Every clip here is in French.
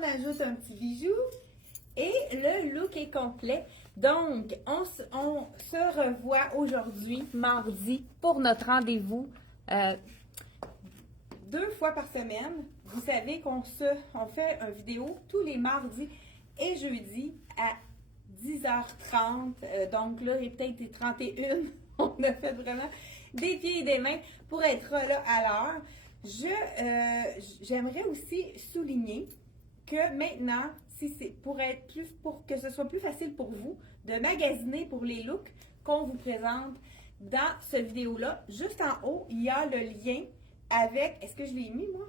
on ajoute un petit bijou et le look est complet. Donc, on se revoit aujourd'hui, mardi, pour notre rendez-vous 2 fois par semaine. Vous savez qu'on fait une vidéo tous les mardis et jeudis à 10h30. Donc là, il est peut-être 31. On a fait vraiment des pieds et des mains pour être là à l'heure. J'aimerais aussi souligner que maintenant, si c'est pour que ce soit plus facile pour vous de magasiner pour les looks qu'on vous présente dans cette vidéo-là, juste en haut, il y a le lien avec. Est-ce que je l'ai mis, moi?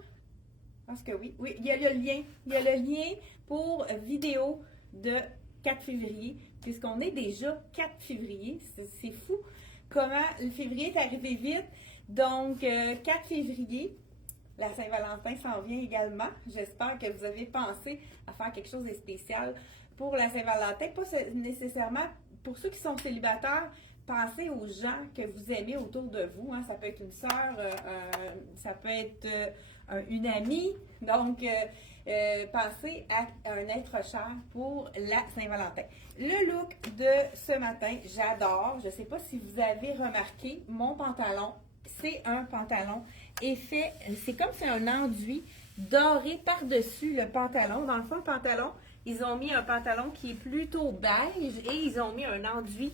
Je pense que oui. Oui, il y a le lien. Il y a le lien pour vidéo de 4 février, puisqu'on est déjà 4 février. C'est fou comment le février est arrivé vite. Donc, 4 février, la Saint-Valentin s'en vient également. J'espère que vous avez pensé à faire quelque chose de spécial pour la Saint-Valentin. Pas nécessairement pour ceux qui sont célibataires. Pensez aux gens que vous aimez autour de vous. Hein. Ça peut être une sœur, ça peut être une amie. Donc, pensez à un être cher pour la Saint-Valentin. Le look de ce matin, j'adore. Je ne sais pas si vous avez remarqué, mon pantalon, c'est un pantalon effet, c'est comme c'est un enduit doré par-dessus le pantalon. Dans le fond, le pantalon, ils ont mis un pantalon qui est plutôt beige et ils ont mis un enduit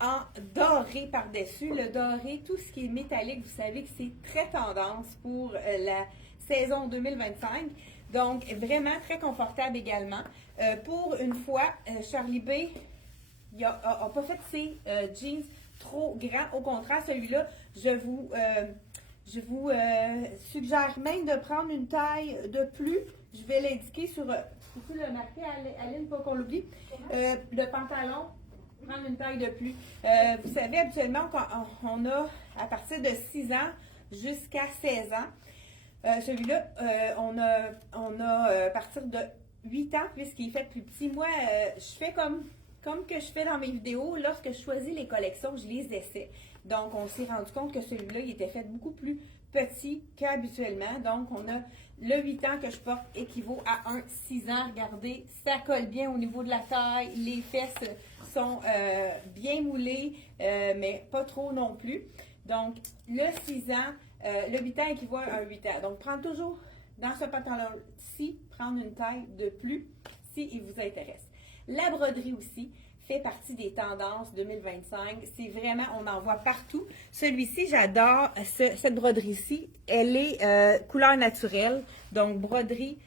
en doré par-dessus. Le doré, tout ce qui est métallique, vous savez que c'est très tendance pour la saison 2025. Donc, vraiment très confortable également. Pour une fois, Charlie B n'a pas fait ses jeans trop grands. Au contraire, celui-là, je vous suggère même de prendre une taille de plus. Je vais l'indiquer sur... Peux-tu le marquer, Aline, pour qu'on l'oublie? Le pantalon, prendre une taille de plus. Vous savez, habituellement, on a à partir de 6 ans jusqu'à 16 ans. Celui-là, on a à partir de 8 ans, puisqu'il est fait plus petit. Moi, je fais comme que je fais dans mes vidéos. Lorsque je choisis les collections, je les essaie. Donc, on s'est rendu compte que celui-là, il était fait beaucoup plus petit qu'habituellement. Donc, on a le 8 ans que je porte équivaut à un 6 ans. Regardez, ça colle bien au niveau de la taille. Les fesses sont bien moulées, mais pas trop non plus. Donc, le 6 ans, le 8 ans équivaut à un 8 ans. Donc, prendre toujours dans ce pantalon-ci, prendre une taille de plus si il vous intéresse. La broderie aussi fait partie des tendances 2025. C'est vraiment, on en voit partout. Celui-ci, j'adore cette broderie-ci. Elle est couleur naturelle. Donc, broderie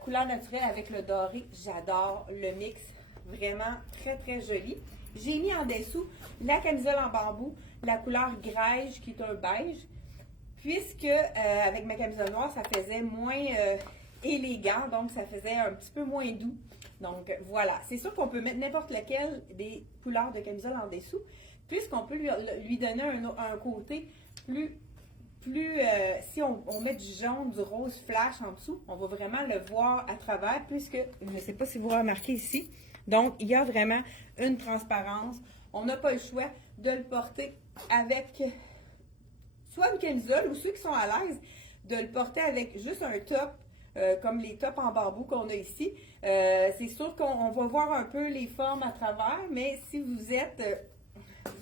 couleur naturelle avec le doré. J'adore le mix. Vraiment très, très joli. J'ai mis en dessous la camisole en bambou, la couleur grège qui est un beige. Puisque avec ma camisole noire, ça faisait moins élégant. Donc, ça faisait un petit peu moins doux. Donc, voilà. C'est sûr qu'on peut mettre n'importe lequel des couleurs de camisole en dessous, puisqu'on peut lui donner un côté plus si on met du jaune, du rose flash en dessous, on va vraiment le voir à travers, puisque, je ne sais pas si vous remarquez ici, donc, il y a vraiment une transparence. On n'a pas le choix de le porter avec soit une camisole ou ceux qui sont à l'aise, de le porter avec juste un top, comme les tops en bambou qu'on a ici. C'est sûr qu'on va voir un peu les formes à travers, mais si vous êtes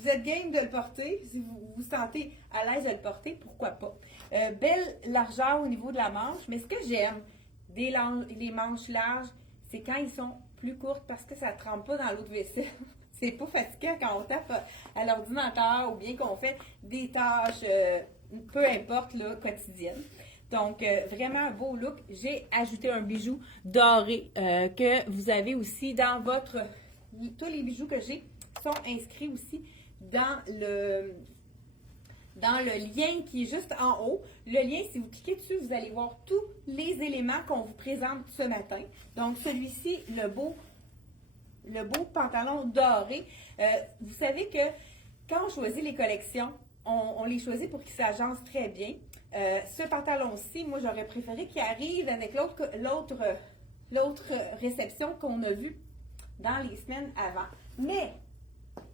game de le porter, si vous vous sentez à l'aise de le porter, pourquoi pas. Belle largeur au niveau de la manche, mais ce que j'aime des manches larges, c'est quand ils sont plus courtes parce que ça ne trempe pas dans l'eau de vaisselle. C'est pas fatigant quand on tape à l'ordinateur ou bien qu'on fait des tâches, peu importe, là, quotidiennes. Donc, vraiment un beau look. J'ai ajouté un bijou doré que vous avez aussi dans votre... Tous les bijoux que j'ai sont inscrits aussi dans le lien qui est juste en haut. Le lien, si vous cliquez dessus, vous allez voir tous les éléments qu'on vous présente ce matin. Donc, celui-ci, le beau pantalon doré. Vous savez que quand on choisit les collections, on les choisit pour qu'ils s'agencent très bien. Ce pantalon-ci, moi, j'aurais préféré qu'il arrive avec l'autre réception qu'on a vue dans les semaines avant. Mais,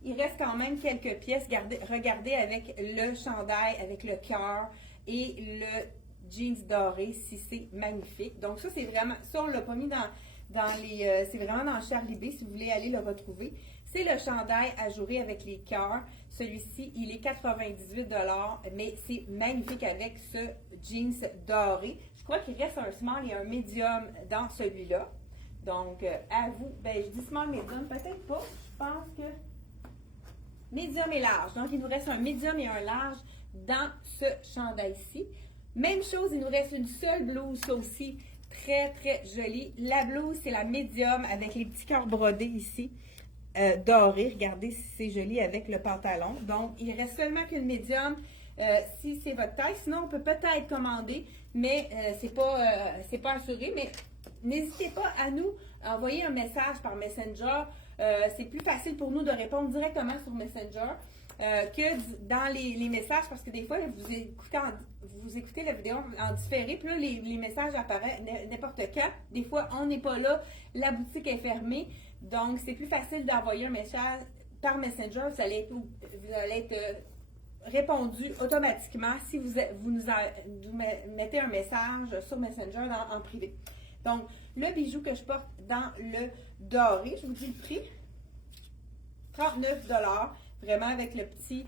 il reste quand même quelques pièces. Regardez avec le chandail, avec le cœur et le jeans doré si c'est magnifique. Donc ça, c'est vraiment, ça on l'a pas mis dans les, c'est vraiment dans Charlie B si vous voulez aller le retrouver. C'est le chandail ajouré avec les cœurs. Celui-ci, il est 98 $, mais c'est magnifique avec ce jeans doré. Je crois qu'il reste un small et un medium dans celui-là. Donc, à vous, ben je dis small, medium, peut-être pas. Je pense que medium et large. Donc, il nous reste un medium et un large dans ce chandail-ci. Même chose, il nous reste une seule blouse, ça aussi, très, très jolie. La blouse, c'est la medium avec les petits cœurs brodés ici. Doré, regardez si c'est joli avec le pantalon. Donc, il reste seulement qu'une médium si c'est votre taille. Sinon, on peut peut-être commander, mais c'est pas assuré. Mais n'hésitez pas à nous envoyer un message par Messenger. C'est plus facile pour nous de répondre directement sur Messenger que dans les messages, parce que des fois, vous écoutez la vidéo en différé, puis là, les messages apparaissent n'importe quand. Des fois, on n'est pas là, la boutique est fermée. Donc, c'est plus facile d'envoyer un message par Messenger. Vous allez être répondu automatiquement si vous mettez un message sur Messenger en privé. Donc, le bijou que je porte dans le doré, je vous dis le prix, 39 $. Vraiment avec le petit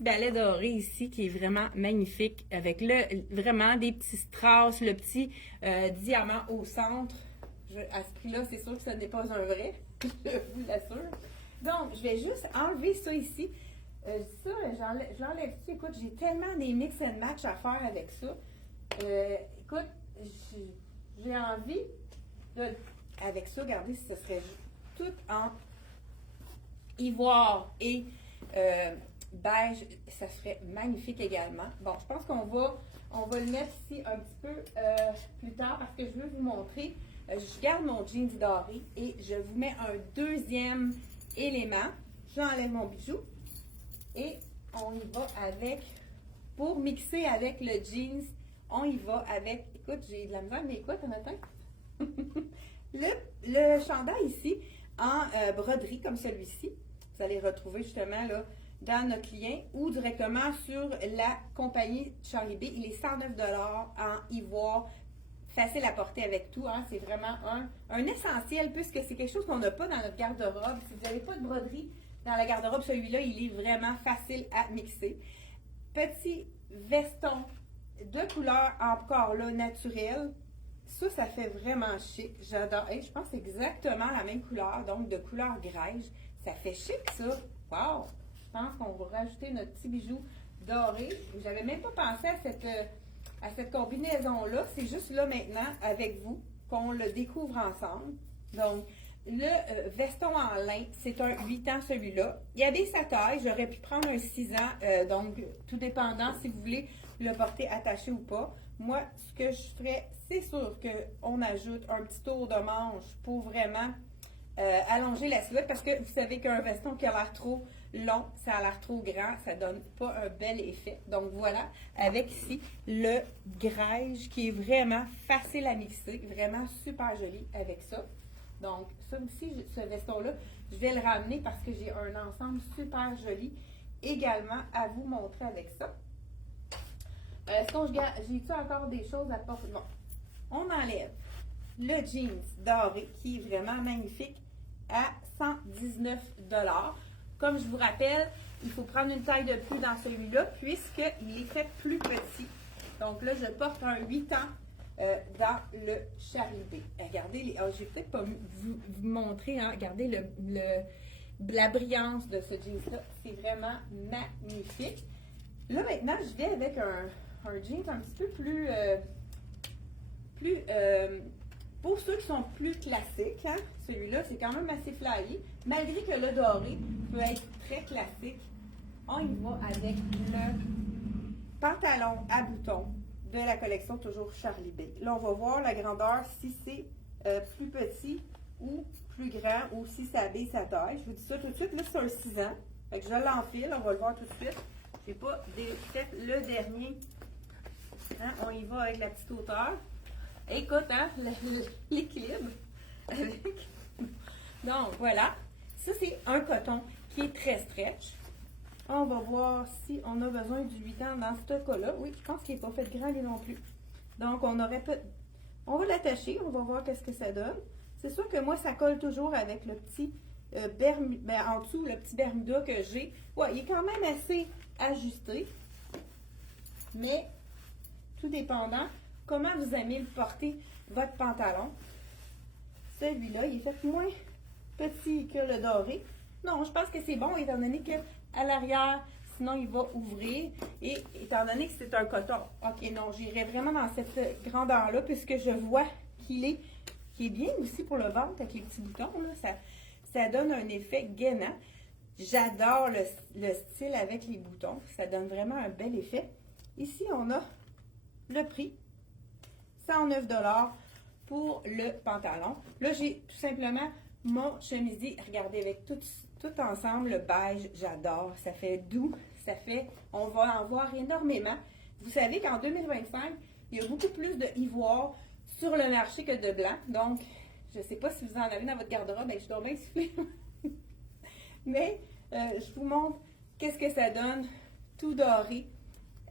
balai doré ici qui est vraiment magnifique. Avec vraiment des petits strass, le petit diamant au centre. À ce prix-là, c'est sûr que ce n'est pas un vrai. Je vous l'assure. Donc, je vais juste enlever ça ici. Ça, je l'enlève-tu? Écoute, j'ai tellement des mix and match à faire avec ça. Écoute, j'ai envie de... Avec ça, regardez si ce serait tout en ivoire et beige, ça serait magnifique également. Bon, je pense qu'on va le mettre ici un petit peu plus tard parce que je veux vous montrer. Je garde mon jeans doré et je vous mets un deuxième élément. J'enlève mon bijou et on y va avec, pour mixer avec le jeans, on y va avec, écoute, j'ai de la misère, mais écoute, Jonathan, le chandail ici en broderie comme celui-ci, vous allez retrouver justement là dans notre lien ou directement sur la compagnie Charlie B. Il est 109 $ en ivoire. Facile à porter avec tout, hein? C'est vraiment un essentiel puisque c'est quelque chose qu'on n'a pas dans notre garde-robe. Si vous n'avez pas de broderie dans la garde-robe, celui-là, il est vraiment facile à mixer. Petit veston de couleur encore là naturelle. Ça fait vraiment chic. J'adore. Et je pense que c'est exactement la même couleur, donc de couleur greige. Ça fait chic, ça. Wow! Je pense qu'on va rajouter notre petit bijou doré. J'avais même pas pensé à cette combinaison-là. C'est juste là maintenant, avec vous, qu'on le découvre ensemble. Donc, le veston en lin, c'est un 8 ans celui-là. Il y avait sa taille. J'aurais pu prendre un 6 ans. Donc, tout dépendant si vous voulez le porter attaché ou pas. Moi, ce que je ferais, c'est sûr qu'on ajoute un petit tour de manche pour vraiment allonger la silhouette parce que vous savez qu'un veston qui a l'air trop long, ça a l'air trop grand, ça donne pas un bel effet. Donc voilà, avec ici le greige qui est vraiment facile à mixer, vraiment super joli avec ça. Donc ça aussi, ce veston-là, je vais le ramener parce que j'ai un ensemble super joli également à vous montrer avec ça. J'ai-tu encore des choses à porter? Bon, on enlève le jeans doré qui est vraiment magnifique à 119 $. Comme je vous rappelle, il faut prendre une taille de plus dans celui-là puisqu'il est fait plus petit. Donc là, je porte un 8 ans dans le Charlie B. Regardez, je vais peut-être pas vous montrer, hein, regardez la brillance de ce jeans-là. C'est vraiment magnifique. Là, maintenant, je vais avec un jeans un petit peu plus pour ceux qui sont plus classiques, hein, celui-là, c'est quand même assez flyé. Malgré que le doré peut être très classique, on y va avec le pantalon à boutons de la collection toujours Charlie B. Là, on va voir la grandeur, si c'est plus petit ou plus grand, ou si ça abaisse sa taille. Je vous dis ça tout de suite. Là, c'est un 6 ans. Fait que je l'enfile, on va le voir tout de suite. Je n'ai pas fait le dernier. Hein, on y va avec la petite hauteur. Écoute, hein, l'équilibre. Donc, voilà. Ça, c'est un coton qui est très stretch. On va voir si on a besoin du 8 ans dans ce cas-là. Oui, je pense qu'il n'est pas fait grand lui non plus. Donc, on va l'attacher, on va voir qu'est-ce que ça donne. C'est sûr que moi, ça colle toujours avec le petit en dessous, le petit Bermuda que j'ai. Ouais, il est quand même assez ajusté. Mais, tout dépendant comment vous aimez le porter votre pantalon. Celui-là, il est fait moins petit que le doré. Non, je pense que c'est bon, étant donné qu'à l'arrière, sinon il va ouvrir. Et étant donné que c'est un coton, ok, non, j'irai vraiment dans cette grandeur-là, puisque je vois qu'il est bien aussi pour le ventre, avec les petits boutons, là, ça donne un effet gainant. J'adore le style avec les boutons, ça donne vraiment un bel effet. Ici, on a le prix, 109 $ pour le pantalon. Là, j'ai tout simplement mon chemisier, regardez, avec tout ensemble, le beige, j'adore. Ça fait doux, on va en voir énormément. Vous savez qu'en 2025, il y a beaucoup plus de ivoire sur le marché que de blanc. Donc, je ne sais pas si vous en avez dans votre garde-robe, je suis donc bien soufflée. Mais, je vous montre qu'est-ce que ça donne, tout doré.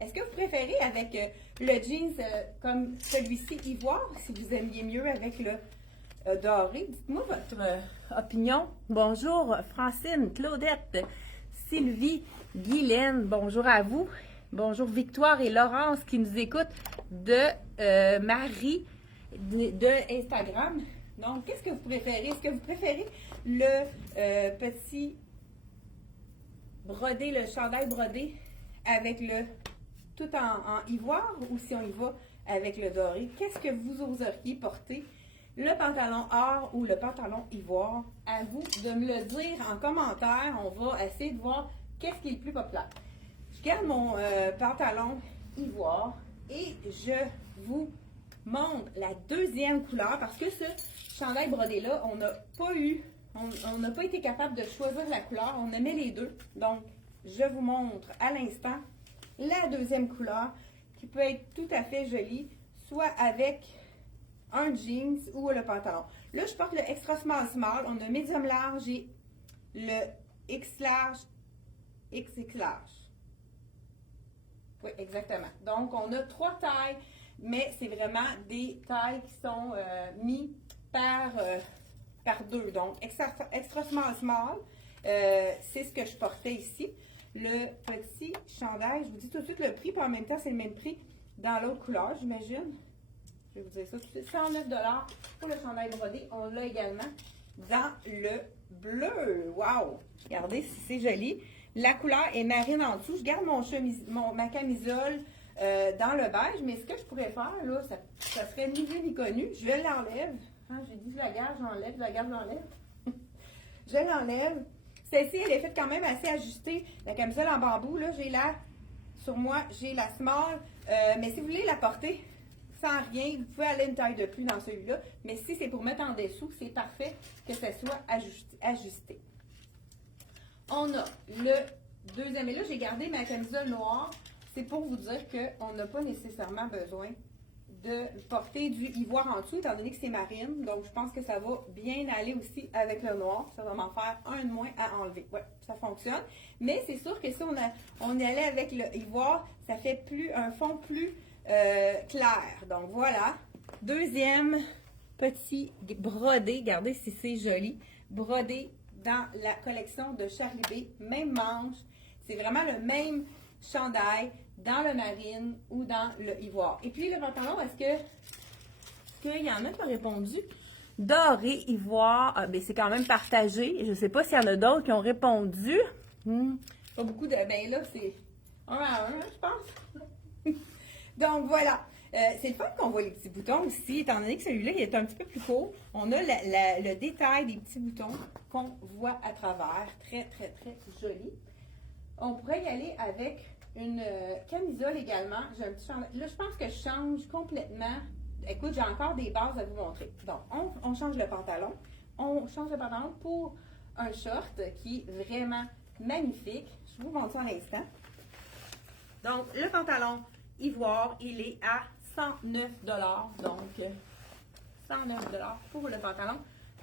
Est-ce que vous préférez avec le jeans comme celui-ci ivoire, si vous aimiez mieux avec le doré? Dites-moi votre opinion. Bonjour Francine, Claudette, Sylvie, Guylaine, bonjour à vous. Bonjour Victoire et Laurence qui nous écoutent de Marie de Instagram. Donc, qu'est-ce que vous préférez? Est-ce que vous préférez le petit brodé, le chandail brodé avec le tout en ivoire ou si on y va avec le doré? Qu'est-ce que vous oseriez porter? Le pantalon or ou le pantalon ivoire? À vous de me le dire en commentaire. On va essayer de voir qu'est-ce qui est le plus populaire. Je garde mon pantalon ivoire et je vous montre la deuxième couleur parce que ce chandail brodé-là, on n'a pas été capable de choisir la couleur. On aimait les deux. Donc, je vous montre à l'instant la deuxième couleur qui peut être tout à fait jolie, soit avec un jeans ou le pantalon. Là, je porte le extra small small. On a medium large et le X large, XX large. Oui, exactement. Donc, on a 3 tailles, mais c'est vraiment des tailles qui sont mises par 2. Donc, extra small small, c'est ce que je portais ici. Le petit chandail, je vous dis tout de suite le prix, puis en même temps, c'est le même prix dans l'autre couleur, j'imagine. Je vais vous dire ça tout de suite. 109 $ pour le chandail brodé. On l'a également dans le bleu. Wow! Regardez si c'est joli. La couleur est marine en dessous. Je garde ma camisole dans le beige, mais ce que je pourrais faire, là, ça serait ni vu ni connu. Je l'enlève. Hein, j'ai dit je la garde, j'enlève, je la garde, j'enlève. Je l'enlève. Celle-ci, elle est faite quand même assez ajustée. La camisole en bambou, là, sur moi, j'ai la small. Mais si vous voulez la porter sans rien, vous pouvez aller une taille de plus dans celui-là. Mais si c'est pour mettre en dessous, c'est parfait que ça soit ajusté. On a le deuxième. Et là, j'ai gardé ma camisole noire. C'est pour vous dire qu'on n'a pas nécessairement besoin de porter du ivoire en dessous, étant donné que c'est marine. Donc, je pense que ça va bien aller aussi avec le noir. Ça va m'en faire un de moins à enlever. Oui, ça fonctionne. Mais c'est sûr que si on allait avec le ivoire, ça fait un fond plus clair. Donc, voilà. Deuxième petit brodé. Regardez si c'est joli. Brodé dans la collection de Charlie B. Même manche. C'est vraiment le même chandail dans le marine ou dans le ivoire. Et puis le pantalon, est-ce qu'il y en a qui ont répondu? Doré, ivoire, ben c'est quand même partagé. Je ne sais pas s'il y en a d'autres qui ont répondu. Pas beaucoup de... Ben là, c'est 1 à 1, je pense. Donc voilà. C'est le fun qu'on voit les petits boutons aussi, étant donné que celui-là il est un petit peu plus court. On a le détail des petits boutons qu'on voit à travers. Très, très, très joli. On pourrait y aller avec une camisole également. J'ai un petit chandail. Là, je pense que je change complètement. Écoute, j'ai encore des bases à vous montrer. Donc, on change le pantalon. On change le pantalon pour un short qui est vraiment magnifique. Je vous montre ça à l'instant. Donc, le pantalon ivoire, il est à 109 $. Donc, 109 $ pour le pantalon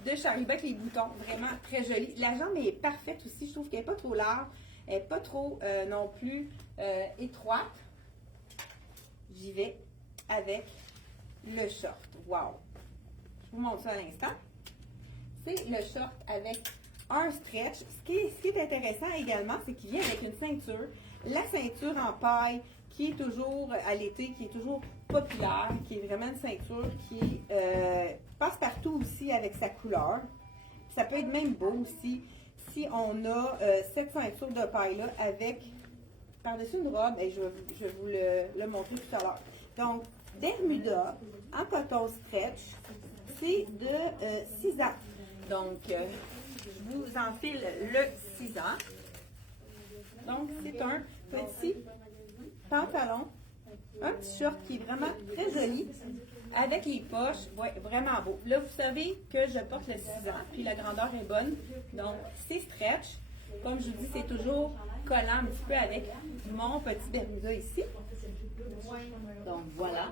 de Charlie B avec les boutons. Vraiment très joli. La jambe est parfaite aussi. Je trouve qu'elle n'est pas trop large. Elle n'est pas trop non plus étroite. J'y vais avec le short. Wow! Je vous montre ça à l'instant. C'est le short avec un stretch. Ce qui est intéressant également, c'est qu'il vient avec une ceinture. La ceinture en paille qui est toujours à l'été, qui est toujours populaire, qui est vraiment une ceinture qui passe partout aussi avec sa couleur. Ça peut être même beau aussi si on a cette ceinture de paille-là avec par-dessus une robe, et je vais vous le montrer tout à l'heure. Donc, Bermuda en coton stretch, c'est de 6 ans. Donc, je vous enfile le 6 ans. Donc, c'est un petit pantalon, un petit short qui est vraiment très joli, avec les poches, ouais, vraiment beau. Là, vous savez que je porte le 6 ans, puis la grandeur est bonne, donc c'est stretch. Comme je vous dis, c'est toujours collant un petit peu avec mon petit Bermuda ici. Donc, voilà.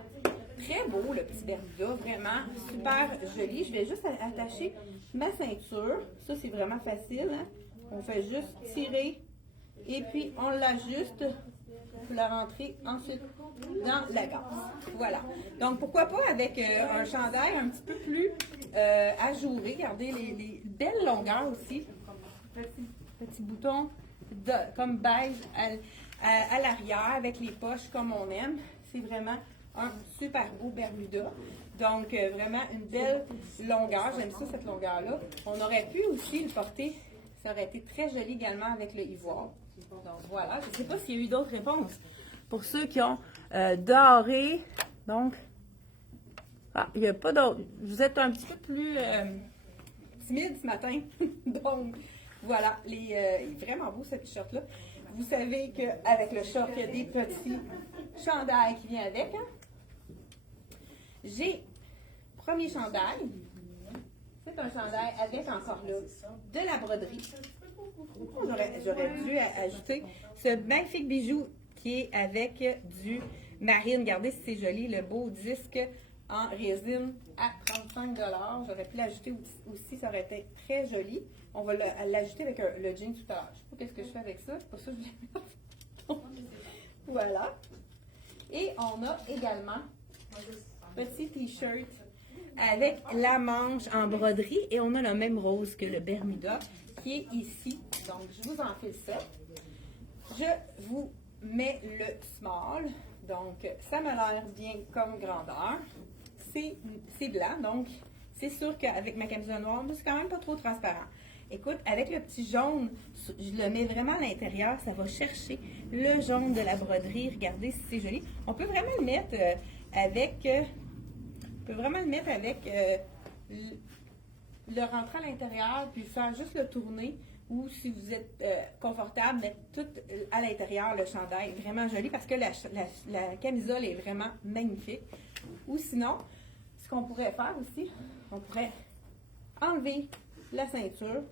Très beau, le petit Bermuda, vraiment super joli. Je vais juste attacher ma ceinture. Ça, c'est vraiment facile, hein? On fait juste tirer et puis on l'ajuste pour la rentrer ensuite dans la gaze. Voilà. Donc, pourquoi pas avec un chandail un petit peu plus ajouré. Regardez les belles longueurs aussi. Petit bouton comme beige à l'arrière avec les poches comme on aime. C'est vraiment un super beau Bermuda. Donc, vraiment une belle longueur. J'aime ça, cette longueur-là. On aurait pu aussi le porter. Ça aurait été très joli également avec le ivoire. Donc, voilà. Je ne sais pas s'il y a eu d'autres réponses. Pour ceux qui ont doré. Donc, il n'y a pas d'autres. Vous êtes un petit peu plus timide ce matin. Donc, voilà. Il est vraiment beau, ce t-shirt-là. Vous savez qu'avec le short, il y a des petits chandails qui viennent avec. Hein? J'ai premier chandail. C'est un chandail avec encore là de la broderie. J'aurais dû ajouter ce magnifique bijou qui est avec du marine. Regardez si c'est joli, le beau disque en résine à 35 $. J'aurais pu l'ajouter aussi, ça aurait été très joli. On va l'ajouter avec le jean tout à l'heure. Je ne sais pas qu'est-ce que je fais avec ça, c'est pas ça que je l'ai mis. Voilà. Et on a également petit t-shirt avec la manche en broderie et on a le même rose que le Bermuda qui est ici. Donc, je vous enfile ça. Je vous mets le small. Donc, ça m'a l'air bien comme grandeur. C'est blanc, donc c'est sûr qu'avec ma camisole noire, c'est quand même pas trop transparent. Écoute, avec le petit jaune, je le mets vraiment à l'intérieur, ça va chercher le jaune de la broderie. Regardez si c'est joli. On peut vraiment le mettre avec... le rentrer à l'intérieur, puis faire juste le tourner, ou si vous êtes confortable, mettre tout à l'intérieur le chandail. Vraiment joli parce que la camisole est vraiment magnifique. Ou sinon, ce qu'on pourrait faire aussi, on pourrait enlever la ceinture,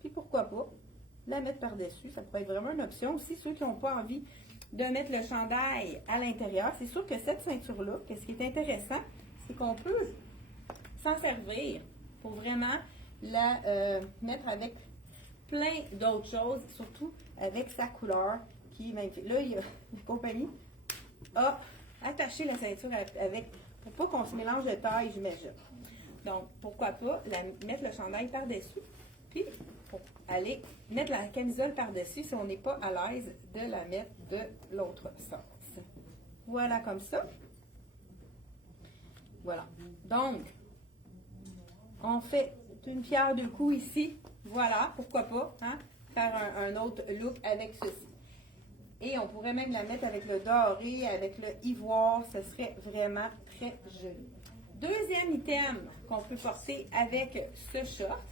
puis pourquoi pas la mettre par-dessus. Ça pourrait être vraiment une option. Aussi, ceux qui n'ont pas envie de mettre le chandail à l'intérieur, c'est sûr que cette ceinture-là, ce qui est intéressant, c'est qu'on peut s'en servir pour vraiment la mettre avec plein d'autres choses, surtout avec sa couleur qui est magnifique. Là, la compagnie a attaché la ceinture avec, pour pas qu'on se mélange de taille, j'imagine. Donc, pourquoi pas mettre le chandail par-dessus, puis pour aller mettre la camisole par-dessus si on n'est pas à l'aise de la mettre de l'autre sens. Voilà comme ça. Voilà. Donc, on fait une pierre deux coups ici. Voilà, pourquoi pas, hein? Faire un autre look avec ceci. Et on pourrait même la mettre avec le doré, avec le ivoire. Ce serait vraiment très joli. Deuxième item qu'on peut porter avec ce short,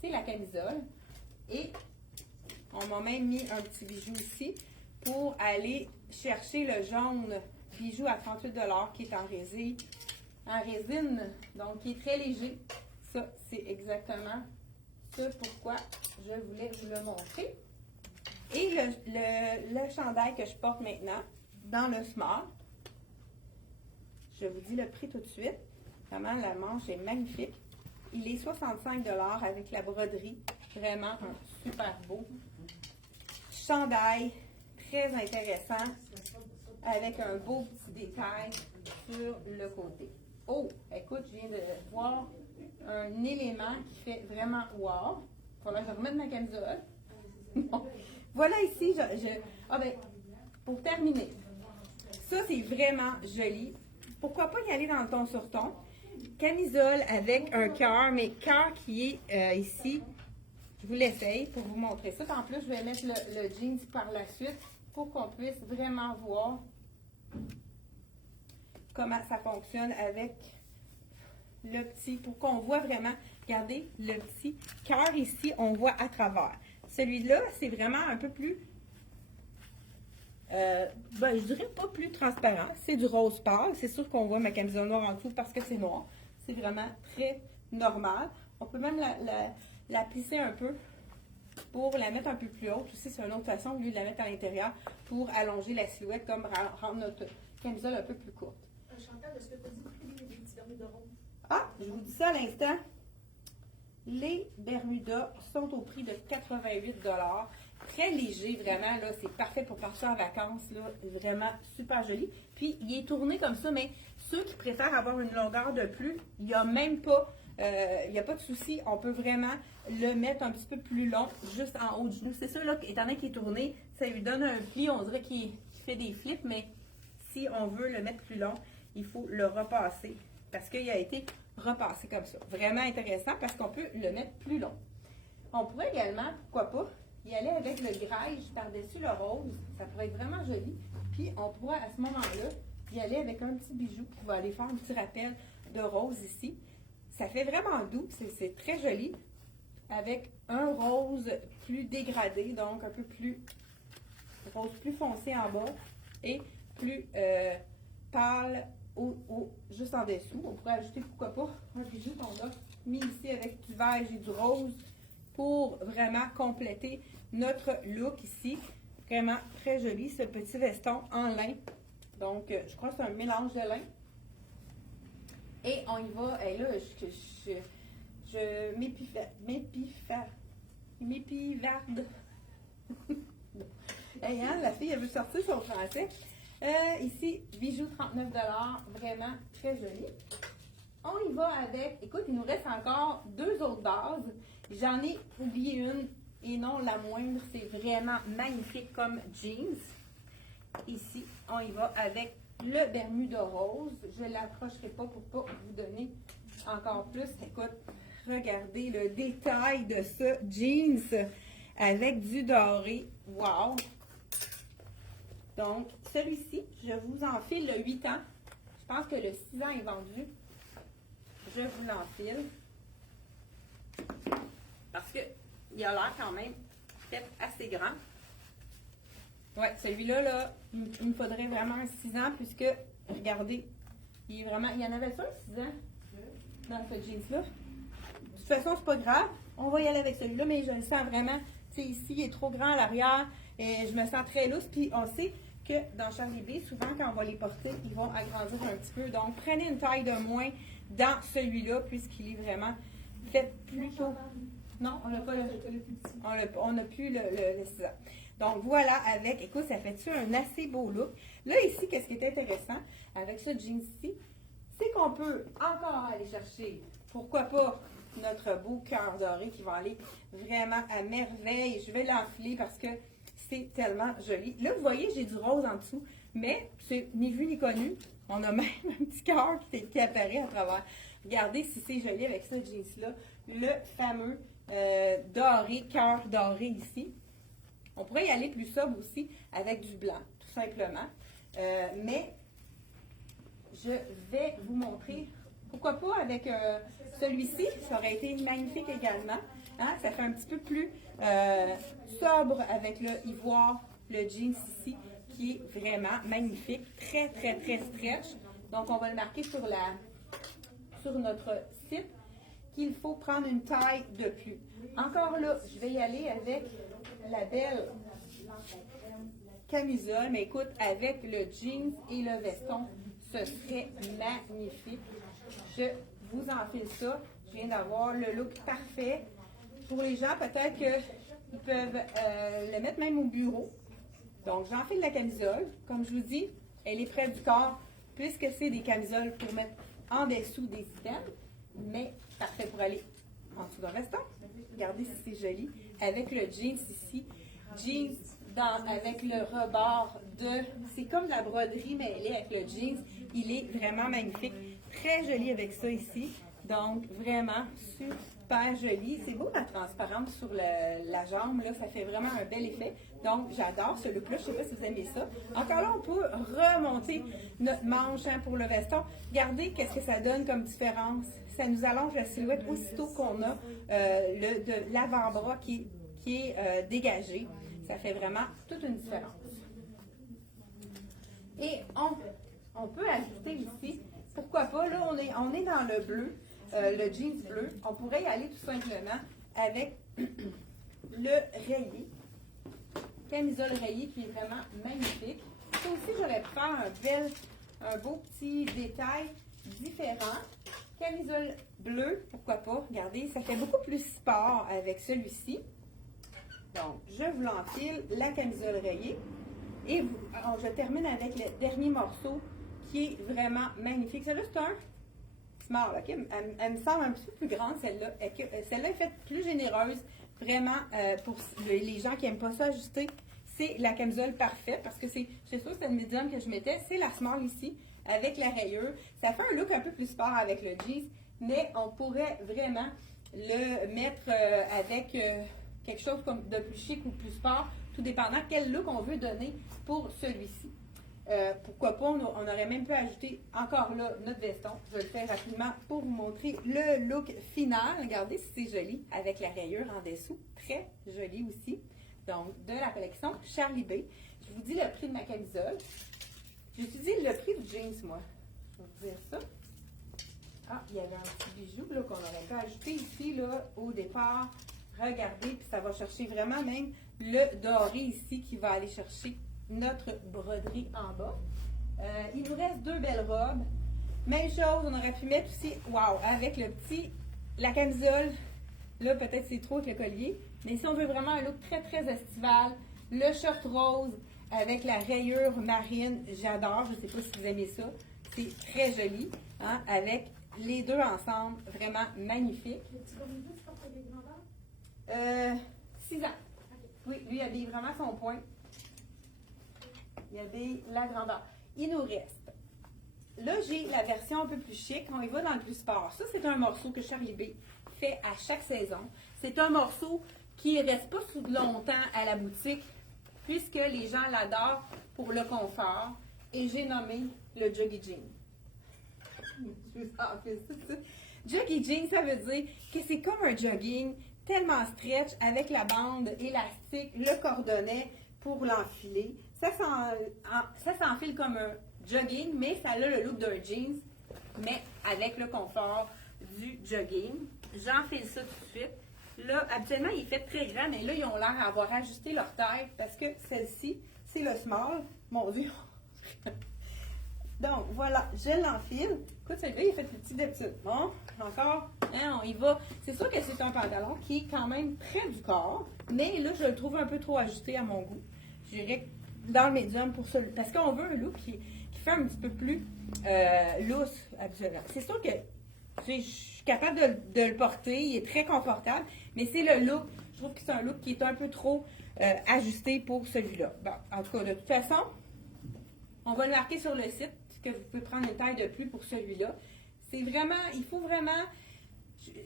c'est la camisole. Et on m'a même mis un petit bijou ici pour aller chercher le jaune bijou à 38 $ qui est en résine, donc qui est très léger. Ça, c'est exactement ce pourquoi je voulais vous le montrer. Et le chandail que je porte maintenant, dans le small, je vous dis le prix tout de suite. Vraiment, la manche est magnifique. Il est 65 $ avec la broderie. Vraiment un super beau chandail, très intéressant, avec un beau petit détail sur le côté. Oh, écoute, je viens de voir un élément qui fait vraiment wow. Il faudra que je remette ma camisole. Bon. Voilà ici, ah ben, pour terminer, ça c'est vraiment joli. Pourquoi pas y aller dans le ton sur ton? Camisole avec un cœur, mais cœur qui est ici. Je vous l'essaye pour vous montrer ça. En plus, je vais mettre le jeans par la suite pour qu'on puisse vraiment voir comment ça fonctionne avec le petit, pour qu'on voit vraiment, regardez, le petit cœur ici, on voit à travers. Celui-là, c'est vraiment un peu plus, je dirais pas plus transparent, c'est du rose pâle. C'est sûr qu'on voit ma camisole noire en dessous parce que c'est noir. C'est vraiment très normal. On peut même la plisser un peu pour la mettre un peu plus haute. Aussi, c'est une autre façon, au lieu de la mettre à l'intérieur, pour allonger la silhouette, comme rendre notre camisole un peu plus courte. Chantal, est-ce que tu as dit que les petits Bermudas roses? Ah, je vous dis ça à l'instant. Les Bermudas sont au prix de 88 $. Très léger, vraiment, là, c'est parfait pour partir en vacances, là, vraiment super joli. Puis, il est tourné comme ça, mais ceux qui préfèrent avoir une longueur de plus, il n'y a même pas, il n'y a pas de souci, on peut vraiment le mettre un petit peu plus long, juste en haut du genou. C'est sûr, là, étant donné qu'il est tourné, ça lui donne un pli, on dirait qu'il fait des flips, mais si on veut le mettre plus long, il faut le repasser parce qu'il a été repassé comme ça. Vraiment intéressant parce qu'on peut le mettre plus long. On pourrait également, pourquoi pas, y aller avec le grège par-dessus le rose. Ça pourrait être vraiment joli. Puis on pourrait à ce moment-là y aller avec un petit bijou qui va aller faire un petit rappel de rose ici. Ça fait vraiment doux, c'est très joli. Avec un rose plus dégradé, donc un peu plus rose plus foncé en bas et plus pâle juste en dessous. On pourrait ajouter, pourquoi pas, un bijou qu'on a mis ici avec du beige et du rose pour vraiment compléter notre look ici. Vraiment très joli, ce petit veston en lin. Donc, je crois que c'est un mélange de lin. Et on y va. Et là, je m'épivarde. Hey, hein, la fille, elle veut sortir son français. Ici, bijoux 39 $, vraiment très joli. On y va avec, écoute, il nous reste encore 2 autres bases. J'en ai oublié une et non la moindre. C'est vraiment magnifique comme jeans. Ici, on y va avec le Bermuda rose. Je ne l'approcherai pas pour ne pas vous donner encore plus. Écoute, regardez le détail de ce jeans avec du doré. Wow! Donc, celui-ci, je vous enfile le 8 ans. Je pense que le 6 ans est vendu. Je vous l'enfile. Parce qu'il a l'air quand même peut-être assez grand. Ouais, celui-là, là, il me faudrait vraiment un 6 ans puisque, regardez, il est vraiment. Il y en avait ça un 6 ans dans ce jeans-là. De toute façon, c'est pas grave. On va y aller avec celui-là, mais je le sens vraiment. Tu sais, ici, il est trop grand à l'arrière et je me sens très lousse. Puis on sait que dans Charlie B, souvent quand on va les porter, ils vont agrandir un petit peu. Donc, prenez une taille de moins dans celui-là puisqu'il est vraiment fait plutôt. Non, on n'a pas on n'a plus le 6 ans. Donc, voilà, avec, écoute, ça fait-tu un assez beau look. Là, ici, qu'est-ce qui est intéressant avec ce jeans-ci, c'est qu'on peut encore aller chercher, pourquoi pas, notre beau cœur doré qui va aller vraiment à merveille. Je vais l'enfiler parce que c'est tellement joli. Là, vous voyez, j'ai du rose en dessous, mais c'est ni vu ni connu. On a même un petit cœur qui apparaît à travers. Regardez si c'est joli avec ce jeans-là. Le fameux doré, cœur doré ici. On pourrait y aller plus sobre aussi avec du blanc, tout simplement. Mais je vais vous montrer, pourquoi pas avec celui-ci, ça aurait été magnifique également. Hein? Ça fait un petit peu plus sobre avec le ivoire, le jeans ici, qui est vraiment magnifique, très, très, très stretch. Donc, on va le marquer sur notre site qu'il faut prendre une taille de plus. Encore là, je vais y aller avec la belle camisole, mais écoute, avec le jeans et le veston, ce serait magnifique. Je vous enfile ça. Je viens d'avoir le look parfait. Pour les gens, peut-être qu'ils peuvent le mettre même au bureau. Donc, j'enfile la camisole. Comme je vous dis, elle est près du corps, puisque c'est des camisoles pour mettre en dessous des items, mais parfait pour aller en dessous d'un veston. Regardez si c'est joli. Avec le jeans ici, jeans avec le rebord c'est comme de la broderie mêlée avec le jeans. Il est vraiment magnifique. Très joli avec ça ici. Donc, vraiment super joli. C'est beau la transparence sur la jambe, là. Ça fait vraiment un bel effet. Donc, j'adore ce look-là. Je ne sais pas si vous aimez ça. Encore là, on peut remonter notre manche hein, pour le veston. Regardez qu'est-ce que ça donne comme différence. Ça nous allonge la silhouette aussitôt qu'on a de l'avant-bras qui est dégagé. Ça fait vraiment toute une différence. Et on peut ajouter ici, pourquoi pas, là on est dans le bleu, le jeans bleu. On pourrait y aller tout simplement avec le rayé. Camisole rayée qui est vraiment magnifique. Ça aussi, j'aurais pu faire un beau petit détail différent. Camisole bleue, pourquoi pas. Regardez, ça fait beaucoup plus sport avec celui-ci. Donc, je vous l'enfile, la camisole rayée. Et je termine avec le dernier morceau qui est vraiment magnifique. Celle-là, c'est un small, OK? Elle me semble un petit peu plus grande, celle-là. Celle-là est faite plus généreuse, vraiment, pour les gens qui n'aiment pas ça ajuster. C'est la camisole parfaite, parce que c'est sûr que c'est une médium que je mettais. C'est la small ici, avec la rayure. Ça fait un look un peu plus sport avec le jeans, mais on pourrait vraiment le mettre avec quelque chose comme de plus chic ou plus sport, tout dépendant quel look on veut donner pour celui-ci. Pourquoi pas, on aurait même pu ajouter encore là notre veston. Je vais le faire rapidement pour vous montrer le look final. Regardez si c'est joli avec la rayure en dessous. Très joli aussi. Donc, de la collection Charlie B. Je vous dis le prix de ma camisole. J'utilise le prix du jeans, moi. Je vais vous dire ça. Ah, il y avait un petit bijou là, qu'on aurait pu ajouter ici là, au départ. Regardez, puis ça va chercher vraiment même le doré ici qui va aller chercher notre broderie en bas. Il nous reste deux belles robes. Même chose, on aurait pu mettre aussi, wow, avec la camisole. Là, peut-être c'est trop avec le collier. Mais si on veut vraiment un look très, très estival, le short rose avec la rayure marine, j'adore. Je ne sais pas si vous aimez ça. C'est très joli, hein, avec les deux ensemble, vraiment magnifique. 6 ans. Oui, lui, il habille vraiment son point. Il habille la grandeur. Il nous reste. Là, j'ai la version un peu plus chic. On y va dans le plus sport. Ça, c'est un morceau que Charlie B fait à chaque saison. C'est un morceau qui ne reste pas sous longtemps à la boutique, puisque les gens l'adorent pour le confort. Et j'ai nommé le Jogging Jean. Jogging Jean, ça veut dire que c'est comme un jogging tellement stretch avec la bande élastique, le cordonnet pour l'enfiler. Ça s'enfile comme un jogging, mais ça a le look d'un jeans, mais avec le confort du jogging. J'enfile ça tout de suite. Là, habituellement, il est fait très grand, mais là, ils ont l'air d'avoir ajusté leur taille parce que celle-ci, c'est le small. Mon Dieu! Donc, voilà, je l'enfile. Écoute, celui-là, il est fait petit d'habitude. Bon, encore, hein, on y va. C'est sûr que c'est un pantalon qui est quand même près du corps, mais là, je le trouve un peu trop ajusté à mon goût. Je dirais dans le médium pour ça. Parce qu'on veut un look qui fait un petit peu plus loose, habituellement. C'est sûr que je suis capable de le porter, il est très confortable, mais c'est le look. Je trouve que c'est un look qui est un peu trop ajusté pour celui-là. Bon, en tout cas, de toute façon, on va le marquer sur le site que vous pouvez prendre une taille de plus pour celui-là. C'est vraiment, il faut vraiment,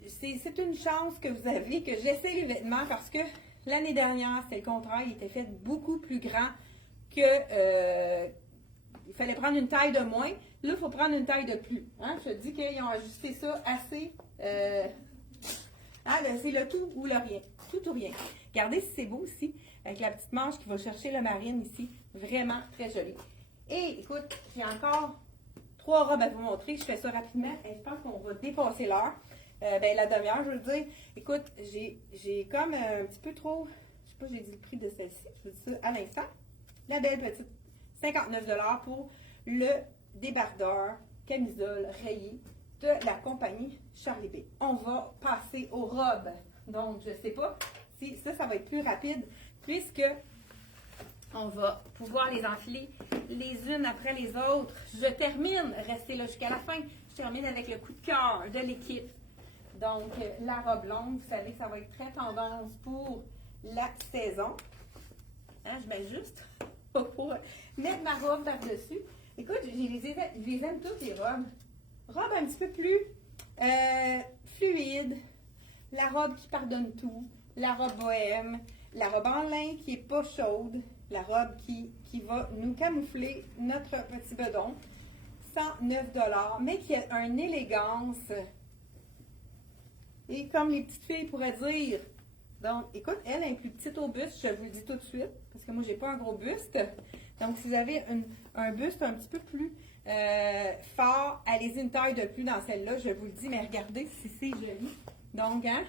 c'est une chance que vous avez que j'essaie les vêtements parce que l'année dernière, c'était le contraire, il était fait beaucoup plus grand que, il fallait prendre une taille de moins. Là, il faut prendre une taille de plus. Hein? Je te dis qu'ils ont ajusté ça assez, c'est le tout ou le rien. Tout ou rien. Regardez si c'est beau ici, avec la petite manche qui va chercher le marine ici. Vraiment très joli. Et écoute, j'ai encore 3 robes à vous montrer. Je fais ça rapidement et je pense qu'on va dépasser l'heure. La demi-heure, je veux dire. Écoute, j'ai comme un petit peu trop, je sais pas, j'ai dit le prix de celle-ci. Je vous dis ça à l'instant. La belle petite 59 $ pour le débardeur camisole rayée de la compagnie Charlie B. On va passer aux robes. Donc, je sais pas si ça va être plus rapide puisque on va pouvoir les enfiler les unes après les autres. Je termine, restez là jusqu'à la fin. Je termine avec le coup de cœur de l'équipe. Donc, la robe longue, vous savez que ça va être très tendance pour la saison. Hein, je mets juste pour mettre ma robe par-dessus. Écoute, je les aime toutes, les robes. Robe un petit peu plus fluide. La robe qui pardonne tout. La robe bohème. La robe en lin qui n'est pas chaude. La robe qui va nous camoufler notre petit bedon. 109 $, mais qui a une élégance. Et comme les petites filles pourraient dire, donc, écoute, elle est plus petite au buste, je vous le dis tout de suite, parce que moi, j'ai pas un gros buste. Donc, si vous avez un buste un petit peu plus fort, allez-y une taille de plus dans celle-là, je vous le dis, mais regardez si c'est joli. Donc, hein,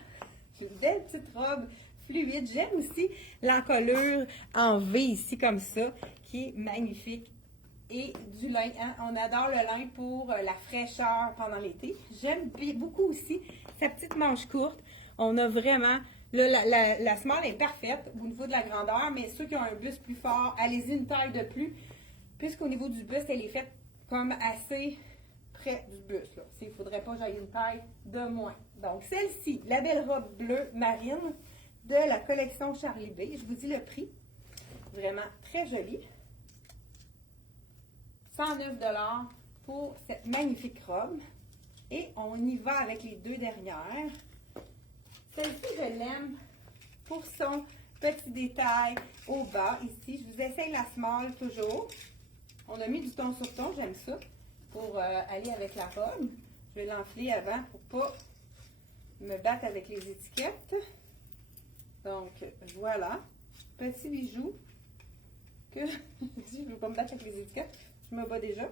j'ai une belle petite robe fluide. J'aime aussi l'encolure en V ici, comme ça, qui est magnifique. Et du lin, hein? On adore le lin pour la fraîcheur pendant l'été. J'aime beaucoup aussi sa petite manche courte. On a vraiment, là, la small est parfaite au niveau de la grandeur, mais ceux qui ont un buste plus fort, allez-y une taille de plus, puisqu'au niveau du buste, elle est faite comme assez près du buste. Il ne faudrait pas que j'aille une taille de moins. Donc, celle-ci, la belle robe bleue marine de la collection Charlie B. Je vous dis le prix. Vraiment très joli. 109 $ pour cette magnifique robe. Et on y va avec les deux dernières. Celle-ci, je l'aime pour son petit détail au bas. Ici, je vous essaye la small toujours. On a mis du ton sur ton, j'aime ça, pour aller avec la robe. Je vais l'enfler avant pour pas me battre avec les étiquettes. Donc, voilà. Petit bijou que je ne veux pas me battre avec les étiquettes. Je me bats déjà.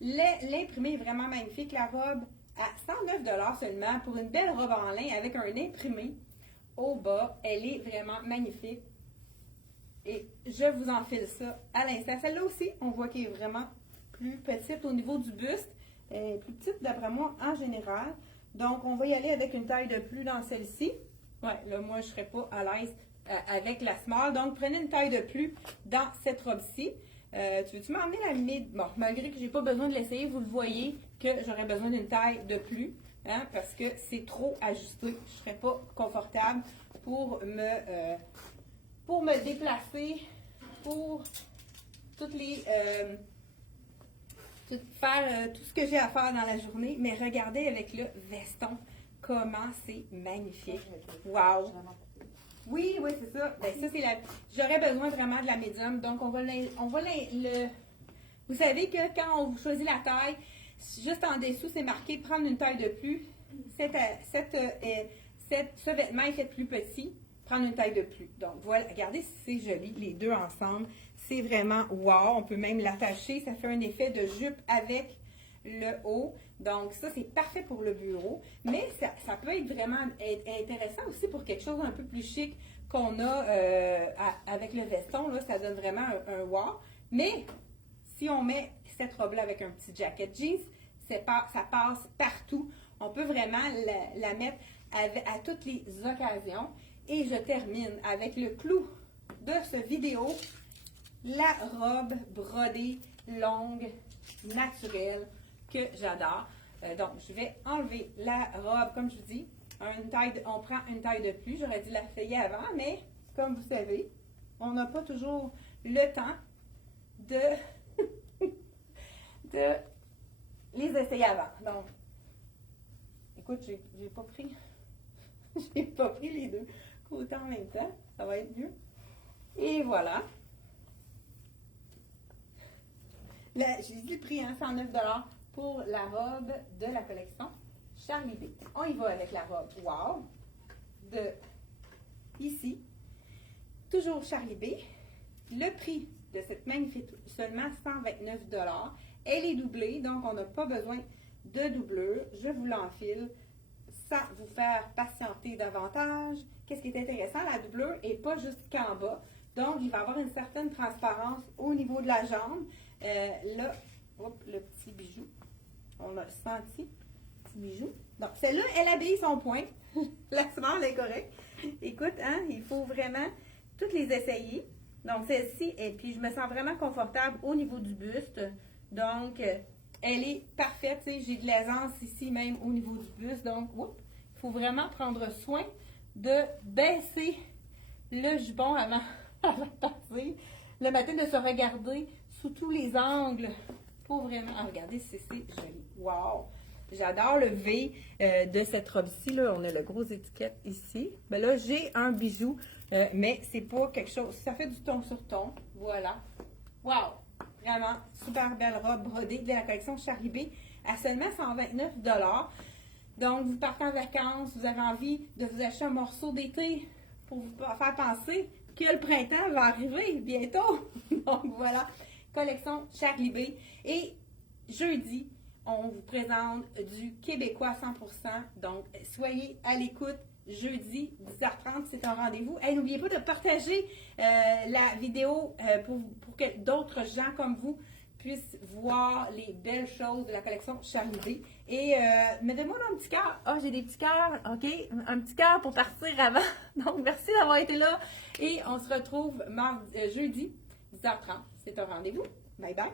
L'imprimé est vraiment magnifique. La robe à 109 $ seulement pour une belle robe en lin avec un imprimé au bas. Elle est vraiment magnifique. Et je vous enfile ça à l'instant. Celle-là aussi, on voit qu'elle est vraiment plus petite au niveau du buste. Elle est plus petite d'après moi en général. Donc, on va y aller avec une taille de plus dans celle-ci. Ouais, là, moi, je ne serais pas à l'aise avec la small. Donc, prenez une taille de plus dans cette robe-ci. Tu veux-tu m'emmener la limite? Bon, malgré que je n'ai pas besoin de l'essayer, vous le voyez que j'aurais besoin d'une taille de plus, hein, parce que c'est trop ajusté. Je ne serais pas confortable pour me déplacer, pour toutes les faire tout ce que j'ai à faire dans la journée. Mais regardez avec le veston, comment c'est magnifique. Wow! Oui, oui, c'est ça. Ben, ça, c'est j'aurais besoin vraiment de la médium. Donc, vous savez que quand on choisit la taille, juste en dessous, c'est marqué prendre une taille de plus. Ce vêtement est fait plus petit. Prendre une taille de plus. Donc, voilà. Regardez si c'est joli, les deux ensemble. C'est vraiment wow. On peut même l'attacher. Ça fait un effet de jupe avec le haut. Donc, ça, c'est parfait pour le bureau. Mais ça peut être vraiment intéressant aussi pour quelque chose un peu plus chic qu'on a avec le veston. Là, ça donne vraiment un wow. Mais, si on met cette robe-là avec un petit jacket jeans, ça passe partout. On peut vraiment la mettre à toutes les occasions. Et je termine avec le clou de ce vidéo, la robe brodée longue, naturelle, que j'adore. Donc, je vais enlever la robe, comme je vous dis, on prend une taille de plus. J'aurais dû la fayer avant, mais comme vous savez, on n'a pas toujours le temps de, de les essayer avant. Donc, écoute, j'ai pas pris, j'ai pas pris les deux côtés en même temps. Ça va être mieux. Et voilà. J'ai dit le prix, hein, 109 $ pour la robe de la collection Charlie B. On y va avec la robe Wow de ici. Toujours Charlie B. Le prix de cette magnifique, seulement 129 $. Elle est doublée, donc on n'a pas besoin de doublure. Je vous l'enfile sans vous faire patienter davantage. Qu'est-ce qui est intéressant, la doublure n'est pas jusqu'en bas. Donc, il va y avoir une certaine transparence au niveau de la jambe. Là, hop, le petit bijou. On a senti, petit bijou. Donc, celle-là, elle habille son point. La semelle est correcte. Écoute, hein, il faut vraiment toutes les essayer. Donc, celle-ci, et puis je me sens vraiment confortable au niveau du buste. Donc, elle est parfaite. Tu sais, j'ai de l'aisance ici, même au niveau du buste. Donc, il faut vraiment prendre soin de baisser le jupon avant, avant de partir. Le matin, de se regarder sous tous les angles pour vraiment... Ah, regardez, c'est joli. Wow! J'adore le V de cette robe-ci. Là, on a le gros étiquette ici. Ben là, j'ai un bijou, mais c'est pas quelque chose... Ça fait du ton sur ton. Voilà. Wow! Vraiment, super belle robe brodée de la collection Charibé à seulement 129 $. Donc, vous partez en vacances, vous avez envie de vous acheter un morceau d'été pour vous faire penser que le printemps va arriver bientôt. Donc, voilà, collection Charibé. Et jeudi, on vous présente du québécois 100%. Donc, soyez à l'écoute. Jeudi, 10h30, c'est un rendez-vous. Et n'oubliez pas de partager la vidéo pour que d'autres gens comme vous puissent voir les belles choses de la collection Charibé. Et mettez-moi un petit cœur. Ah, j'ai des petits cœurs. OK, un petit cœur pour partir avant. Donc, merci d'avoir été là. Et on se retrouve jeudi, 10h30. C'est un rendez-vous. Bye bye.